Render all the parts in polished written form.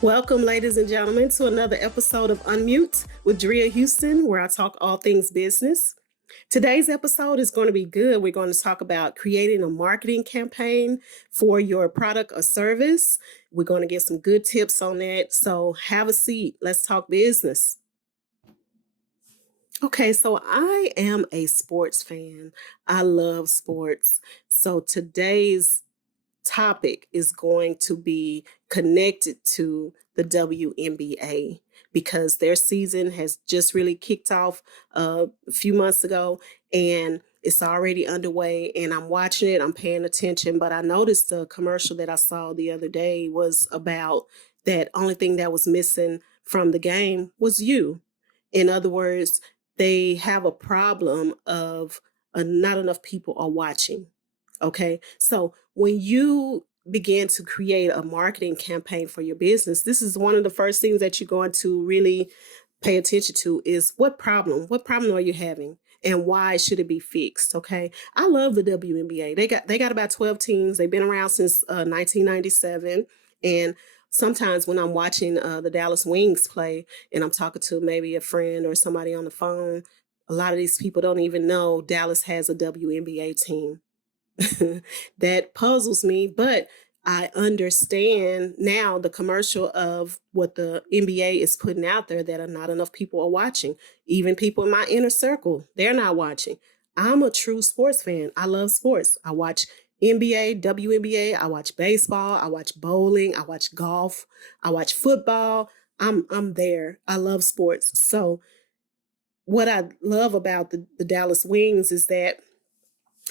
Welcome, ladies and gentlemen, to another episode of Unmute with Dria Houston, where I talk all things business. Today's episode is going to be good. We're going to talk about creating a marketing campaign for your product or service. We're going to get some good tips on that. So have a seat. Let's talk business. Okay, so I am a sports fan. I love sports. So today's topic is going to be connected to the WNBA because their season has just really kicked off a few months ago and it's already underway and I'm watching it, I'm paying attention, but I noticed the commercial that I saw the other day was about that only thing that was missing from the game was you. In other words, they have a problem of not enough people are watching. Okay. So when you begin to create a marketing campaign for your business, this is one of the first things that you're going to really pay attention to is what problem are you having and why should it be fixed? Okay. I love the WNBA. They got about 12 teams. They've been around since 1997. And sometimes when I'm watching the Dallas Wings play and I'm talking to maybe a friend or somebody on the phone, a lot of these people don't even know Dallas has a WNBA team. That puzzles me, but I understand now the commercial of what the NBA is putting out there that not enough people are watching. Even people in my inner circle, they're not watching. I'm a true sports fan. I love sports. I watch NBA, WNBA, I watch baseball, I watch bowling, I watch golf, I watch football. I'm there. I love sports. So what I love about the Dallas Wings is that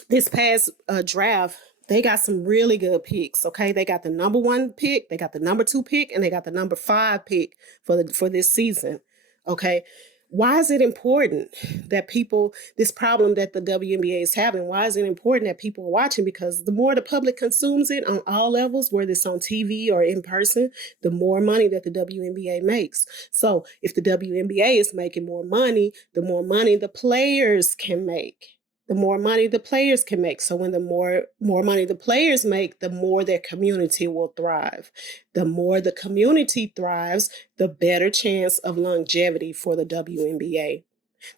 this past draft, they got some really good picks. Okay, they got the number 1 pick, they got the number 2 pick, and they got the number 5 pick for this season. Okay, why is it important that people this problem that the WNBA is having? Why is it important that people are watching? Because the more the public consumes it on all levels, whether it's on TV or in person, the more money that the WNBA makes. So if the WNBA is making more money, the more money the players can make, the more money the players can make. So when the more money the players make, the more their community will thrive. The more the community thrives, the better chance of longevity for the WNBA.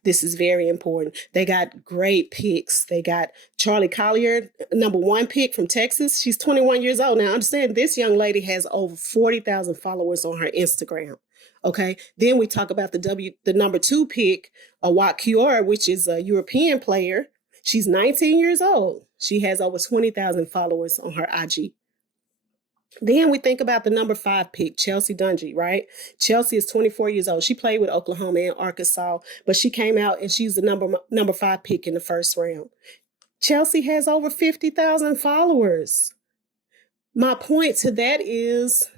This is very important. They got great picks. They got Charlie Collier, number 1 pick from Texas. She's 21 years old. Now, understand this young lady has over 40,000 followers on her Instagram. Okay. Then we talk about the number 2 pick, Awak Kiora, which is a European player. She's 19 years old. She has over 20,000 followers on her IG. Then we think about the number 5 pick, Chelsea Dungy, right? Chelsea is 24 years old. She played with Oklahoma and Arkansas, but she came out and she's the number 5 pick in the first round. Chelsea has over 50,000 followers. My point to that is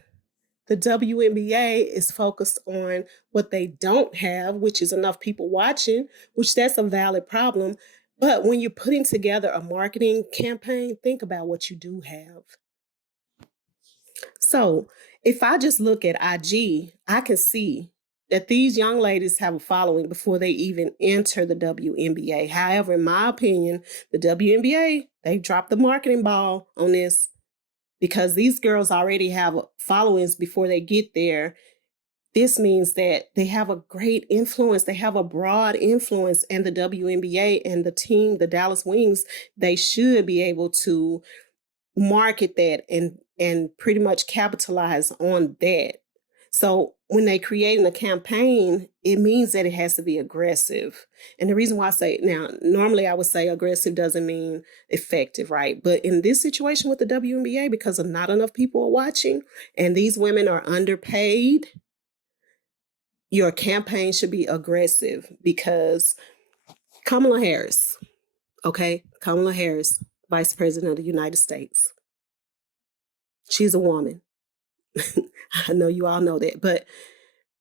the WNBA is focused on what they don't have, which is enough people watching, which that's a valid problem. But when you're putting together a marketing campaign, think about what you do have. So if I just look at IG, I can see that these young ladies have a following before they even enter the WNBA. However, in my opinion, the WNBA, they dropped the marketing ball on this because these girls already have followings before they get there. This means that they have a great influence. They have a broad influence, and the WNBA and the team, the Dallas Wings, they should be able to market that and pretty much capitalize on that. So when they creating a campaign, it means that it has to be aggressive. And the reason why I say now, normally I would say aggressive doesn't mean effective, right? But in this situation with the WNBA, because of not enough people are watching and these women are underpaid, your campaign should be aggressive because Kamala Harris, okay? Kamala Harris, Vice President of the United States. She's a woman. I know you all know that. But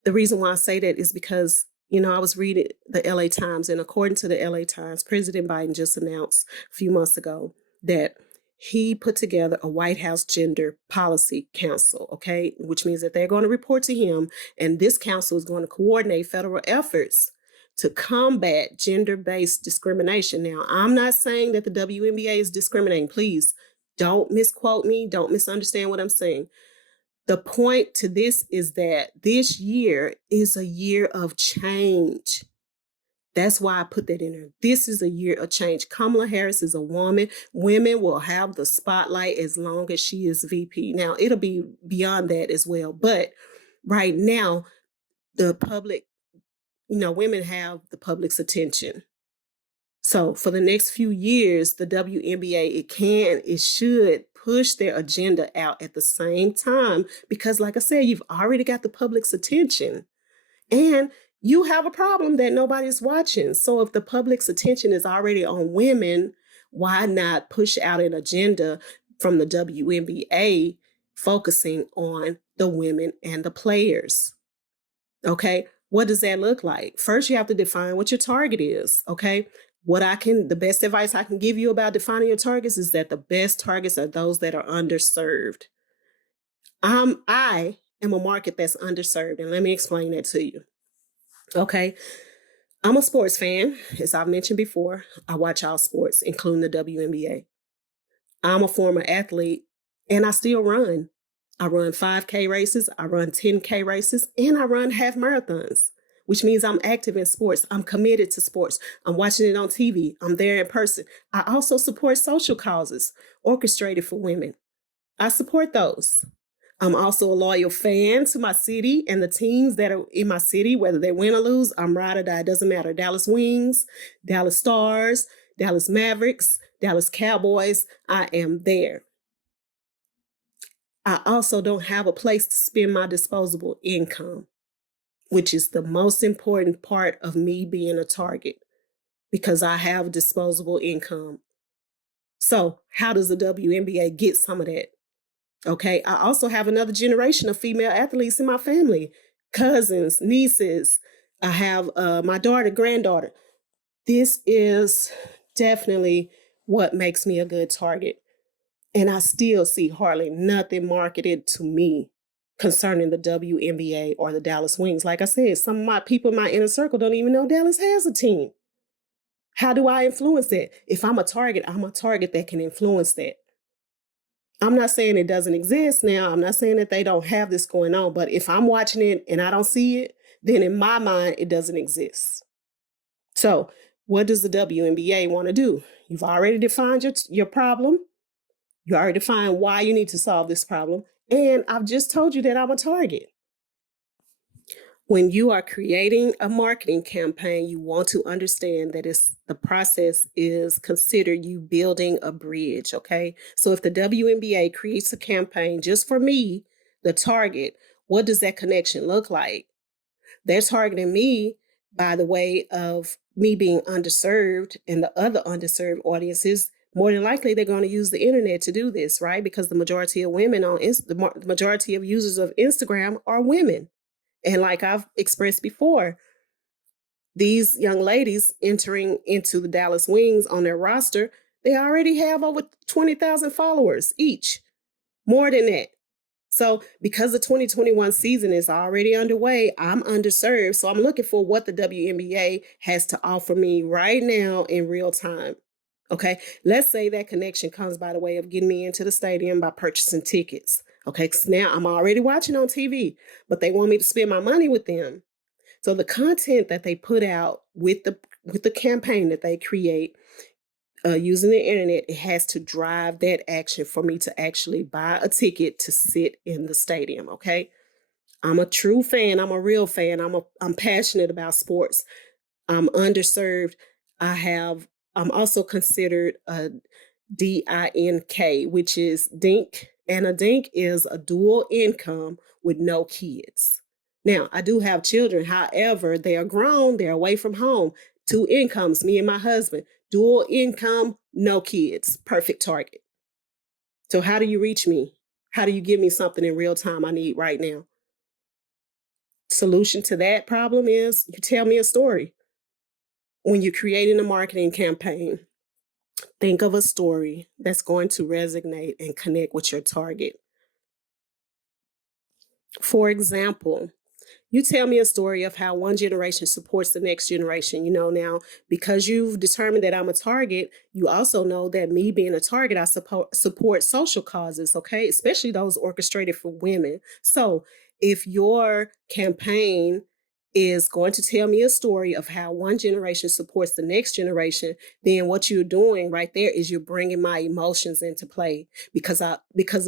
the reason why I say that is because, I was reading the LA Times, and according to the LA Times, President Biden just announced a few months ago that he put together a White House Gender Policy Council, okay, which means that they're going to report to him, and this council is going to coordinate federal efforts to combat gender-based discrimination. Now, I'm not saying that the WNBA is discriminating. Please don't misquote me. Don't misunderstand what I'm saying. The point to this is that this year is a year of change. That's why I put that in there. This is a year of change. Kamala Harris is a woman. Women will have the spotlight as long as she is VP. Now, it'll be beyond that as well. But right now, the public, women have the public's attention. So for the next few years, the WNBA, it should push their agenda out at the same time because, like I said, you've already got the public's attention and you have a problem that nobody's watching. So if the public's attention is already on women, why not push out an agenda from the WNBA focusing on the women and the players? Okay, what does that look like? First, you have to define what your target is. Okay, the best advice I can give you about defining your targets is that the best targets are those that are underserved. I am a market that's underserved, and let me explain that to you. Okay, I'm a sports fan. As I've mentioned before, I watch all sports, including the WNBA. I'm a former athlete, and I still run. I run 5K races, I run 10K races, and I run half marathons, which means I'm active in sports. I'm committed to sports. I'm watching it on TV. I'm there in person. I also support social causes orchestrated for women. I support those. I'm also a loyal fan to my city and the teams that are in my city, whether they win or lose. I'm ride or die. It doesn't matter. Dallas Wings, Dallas Stars, Dallas Mavericks, Dallas Cowboys. I am there. I also don't have a place to spend my disposable income, which is the most important part of me being a target because I have disposable income. So how does the WNBA get some of that? Okay, I also have another generation of female athletes in my family, cousins, nieces. I have my daughter, granddaughter. This is definitely what makes me a good target. And I still see hardly nothing marketed to me concerning the WNBA or the Dallas Wings. Like I said, some of my people in my inner circle don't even know Dallas has a team. How do I influence that? If I'm a target that can influence that. I'm not saying it doesn't exist now. I'm not saying that they don't have this going on. But if I'm watching it and I don't see it, then in my mind, it doesn't exist. So what does the WNBA want to do? You've already defined your problem. You already defined why you need to solve this problem. And I've just told you that I'm a target. When you are creating a marketing campaign, you want to understand that the process is considered you building a bridge, okay? So if the WNBA creates a campaign just for me, the target, what does that connection look like? They're targeting me by the way of me being underserved and the other underserved audiences. More than likely, they're going to use the internet to do this, right? Because the majority of women the majority of users of Instagram are women. And like I've expressed before, these young ladies entering into the Dallas Wings on their roster, they already have over 20,000 followers each, more than that. So because the 2021 season is already underway, I'm underserved. So I'm looking for what the WNBA has to offer me right now in real time. Okay, let's say that connection comes by the way of getting me into the stadium by purchasing tickets. Okay, because now I'm already watching on TV, but they want me to spend my money with them. So the content that they put out with the campaign that they create using the internet, it has to drive that action for me to actually buy a ticket to sit in the stadium. Okay, I'm a true fan. I'm a real fan. I'm passionate about sports. I'm underserved. I'm also considered a DINK, which is DINK, and a DINK is a dual income with no kids. Now, I do have children. However, they are grown. They're away from home. 2 incomes, me and my husband. Dual income, no kids. Perfect target. So how do you reach me? How do you give me something in real time I need right now? Solution to that problem is you tell me a story. When you're creating a marketing campaign, think of a story that's going to resonate and connect with your target. For example, You tell me a story of how one generation supports the next generation. Now, because you've determined that I'm a target, you also know that me being a target, I support social causes, okay? Especially those orchestrated for women. So if your campaign is going to tell me a story of how one generation supports the next generation, then what you're doing right there is you're bringing my emotions into play, because of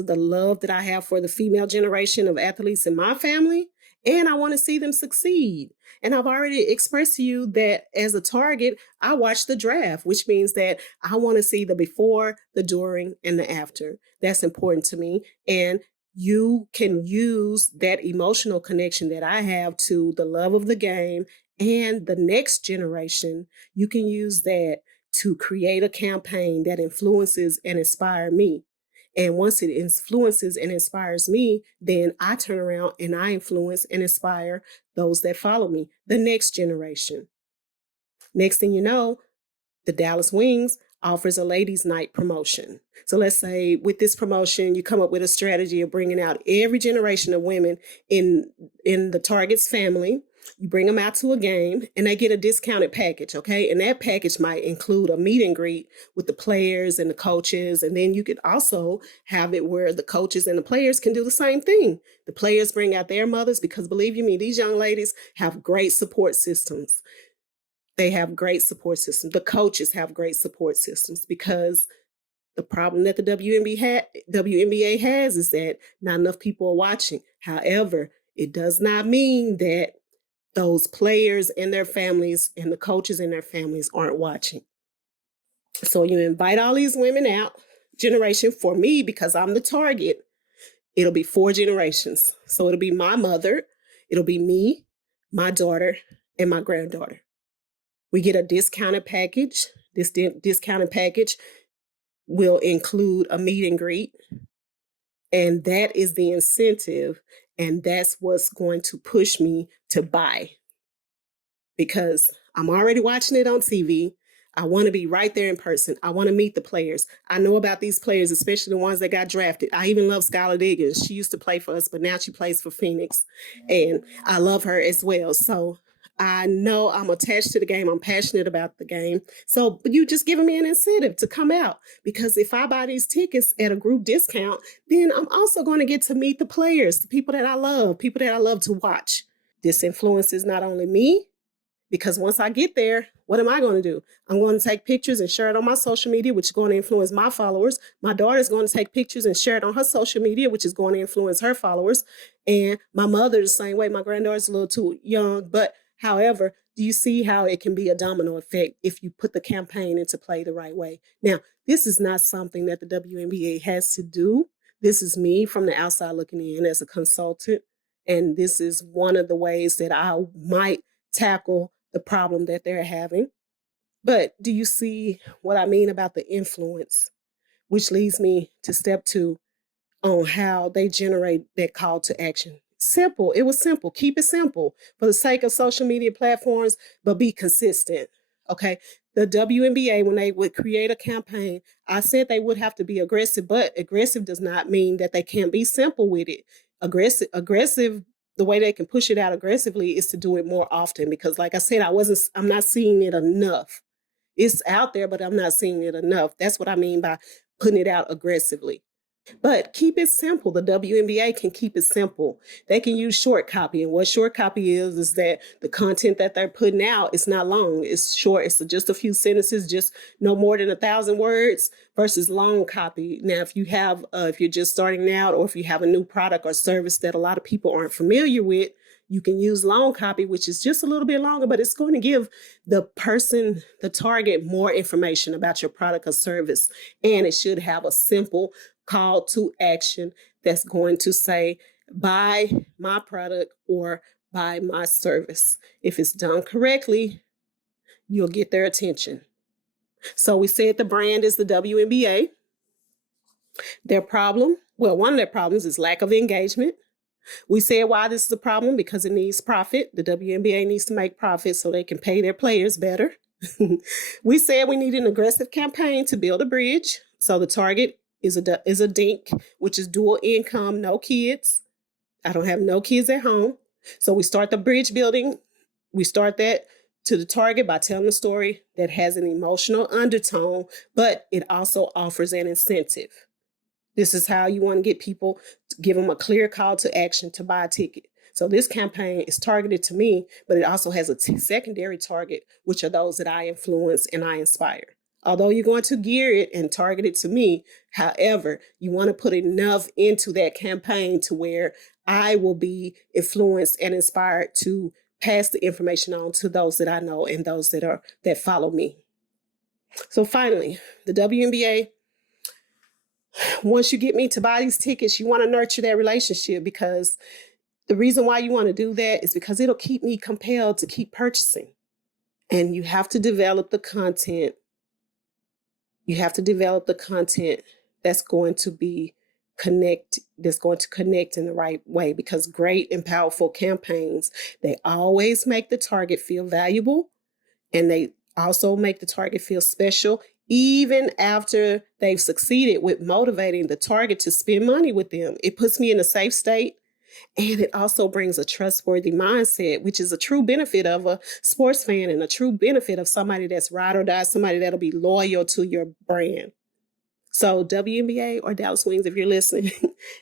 the love that I have for the female generation of athletes in my family, and I want to see them succeed. And I've already expressed to you that as a target, I watch the draft, which means that I want to see the before, the during, and the after. That's important to me. And you can use that emotional connection that I have to the love of the game and the next generation. You can use that to create a campaign that influences and inspires me. And once it influences and inspires me, then I turn around and I influence and inspire those that follow me, the next generation. Next thing you know, the Dallas Wings offers a ladies' night promotion. So let's say with this promotion, you come up with a strategy of bringing out every generation of women in the Target's family. You bring them out to a game and they get a discounted package, okay? And that package might include a meet and greet with the players and the coaches. And then you could also have it where the coaches and the players can do the same thing. The players bring out their mothers, because believe you me, these young ladies have great support systems. They have great support systems. The coaches have great support systems, because the problem that the WNBA has is that not enough people are watching. However, it does not mean that those players and their families and the coaches and their families aren't watching. So you invite all these women out, generation for me, because I'm the target. It'll be 4 generations. So it'll be my mother, it'll be me, my daughter, and my granddaughter. We get a discounted package. This discounted package will include a meet and greet. And that is the incentive. And that's what's going to push me to buy, because I'm already watching it on TV. I want to be right there in person. I want to meet the players. I know about these players, especially the ones that got drafted. I even love Skylar Diggins. She used to play for us, but now she plays for Phoenix. And I love her as well. So I know I'm attached to the game. I'm passionate about the game. So you just giving me an incentive to come out, because if I buy these tickets at a group discount, then I'm also going to get to meet the players, the people that I love to watch. This influences not only me, because once I get there, what am I going to do? I'm going to take pictures and share it on my social media, which is going to influence my followers. My daughter is going to take pictures and share it on her social media, which is going to influence her followers. And my mother the same way. My granddaughter's a little too young, but however, do you see how it can be a domino effect if you put the campaign into play the right way? Now, this is not something that the WNBA has to do. This is me from the outside looking in as a consultant. And this is one of the ways that I might tackle the problem that they're having. But do you see what I mean about the influence? Which leads me to step 2 on how they generate that call to action. Simple. It was simple. Keep it simple for the sake of social media platforms, but be consistent. Okay. The WNBA, when they would create a campaign, I said they would have to be aggressive, but aggressive does not mean that they can't be simple with it. Aggressive, the way they can push it out aggressively is to do it more often, because like I said, I'm not seeing it enough. It's out there, but I'm not seeing it enough. That's what I mean by putting it out aggressively. But keep it simple. The WNBA can keep it simple. They can use short copy. And what short copy is that the content that they're putting out is not long. It's short. It's just a few sentences, just no more than 1,000 words versus long copy. Now, if you're just starting out, or if you have a new product or service that a lot of people aren't familiar with, you can use long copy, which is just a little bit longer, but it's going to give the person, the target, more information about your product or service. And it should have a simple call to action that's going to say, buy my product or buy my service. If it's done correctly, you'll get their attention. So we said the brand is the WNBA. One of their problems is lack of engagement. We said why this is a problem, because it needs profit. The WNBA needs to make profit so they can pay their players better. We said we need an aggressive campaign to build a bridge. So the target is a DINK, which is dual income, no kids. I don't have no kids at home. So we start the bridge building. We start that to the target by telling a story that has an emotional undertone, but it also offers an incentive. This is how you want to get people, to give them a clear call to action to buy a ticket. So this campaign is targeted to me, but it also has a secondary target, which are those that I influence and I inspire. Although you're going to gear it and target it to me, however, you want to put enough into that campaign to where I will be influenced and inspired to pass the information on to those that I know and those that follow me. So finally, the WNBA, once you get me to buy these tickets, you want to nurture that relationship, because the reason why you want to do that is because it'll keep me compelled to keep purchasing. And you have to develop the content. You have to develop the content that's going to connect in the right way, because great and powerful campaigns, they always make the target feel valuable, and they also make the target feel special, even after they've succeeded with motivating the target to spend money with them. It puts me in a safe state, and it also brings a trustworthy mindset, which is a true benefit of a sports fan and a true benefit of somebody that's ride or die, somebody that'll be loyal to your brand. So WNBA or Dallas Wings, if you're listening,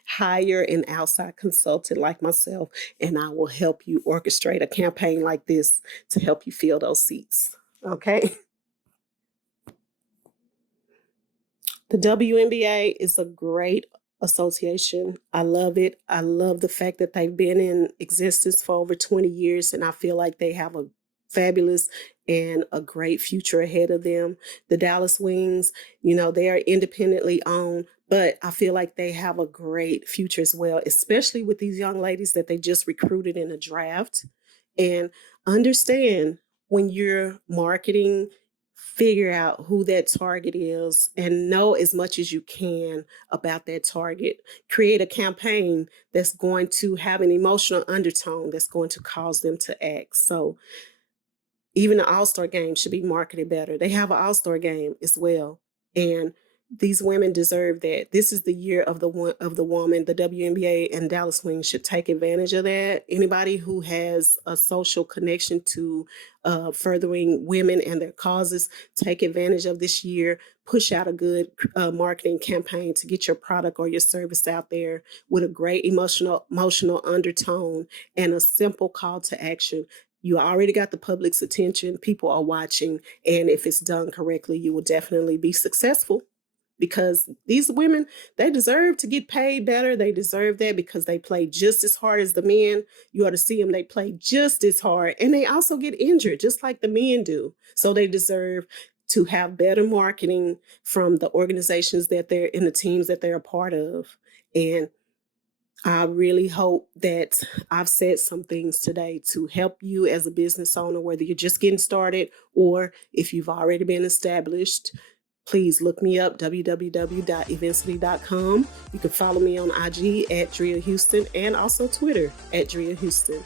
hire an outside consultant like myself, and I will help you orchestrate a campaign like this to help you fill those seats. Okay? The WNBA is a great association. I love it. I love the fact that they've been in existence for over 20 years, and I feel like they have a fabulous and a great future ahead of them. The Dallas Wings, they are independently owned, but I feel like they have a great future as well, especially with these young ladies that they just recruited in a draft. And understand, when you're marketing, figure out who that target is and know as much as you can about that target. Create a campaign that's going to have an emotional undertone that's going to cause them to act. So even the All-Star game should be marketed better. They have an All-Star game as well. And these women deserve that. This is the year of the woman. The WNBA and Dallas Wings should take advantage of that. Anybody who has a social connection to furthering women and their causes, take advantage of this year. Push out a good marketing campaign to get your product or your service out there with a great emotional undertone and a simple call to action. You already got the public's attention. People are watching. And if it's done correctly, you will definitely be successful, because these women, they deserve to get paid better. They deserve that because they play just as hard as the men. You ought to see them. They play just as hard, and they also get injured just like the men do. So they deserve to have better marketing from the organizations that they're in, the teams that they're a part of. And I really hope that I've said some things today to help you as a business owner, whether you're just getting started or if you've already been established. Please look me up, www.eventsly.com. You can follow me on IG at Dria Houston, and also Twitter at Dria Houston.